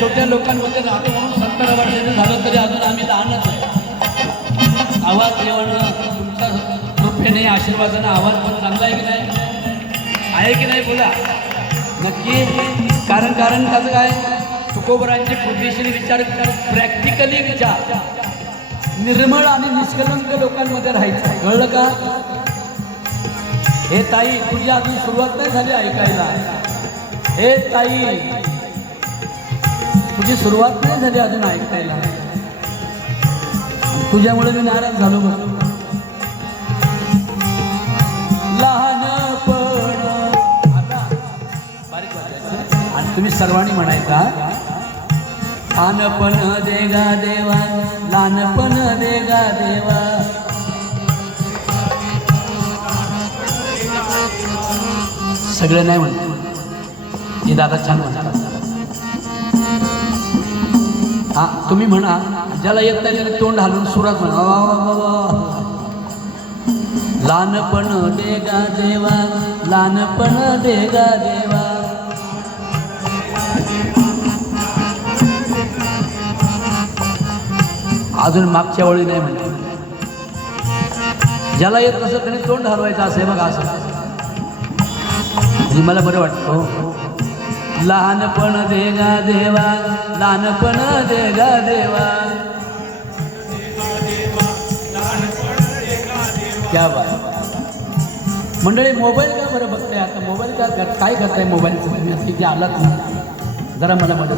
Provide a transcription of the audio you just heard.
छोट्या लोकांमध्ये राहतो म्हणून 70 वर्षाचं झालं तरी अजून आम्ही लहानच आहे. आवाज येणं तुमच्या कृपेने आशीर्वादाने आवाज पण चांगला आहे की नाही? आहे की नाही बोला नक्की. कारण त्याचं काय तुकोबरांचे कृतीशील विचार प्रॅक्टिकली विचार निर्मळ आणि निष्कलंक लोकांमध्ये राहायचं. कळलं का? हे ताई तुझी अजून सुरुवात नाही झाली ऐकायला. हे ताई तुझी सुरुवात नाही झाली अजून ऐकायला. तुझ्यामुळे मी नाराज झालो. लहानपण आता बारीक वाजायचं आणि तुम्ही सर्वांनी म्हणायचा लहानपण देगा देवा लहानपण देगा देवा. सगळे नाही म्हणते हे दादा छान म्हणतात. हा तुम्ही म्हणा ज्याला येत नाही त्याने तोंड हलवून सुरात म्हणा लहानपण देगा देवा लहानपण देगा देवा. अजून मागच्या वळी नाही म्हणते. ज्याला येत नसं त्याने तोंड हलवायचं असे बघा असं. मला बरं वाटतं. लहानपण देगा देवा लहानपण देगा देवा. क्या बात. मंडळी मोबाईल का बरं बघताय आता? मोबाईल काय करताय? मोबाईलचं तुम्ही किती आलात ना जरा मला मदत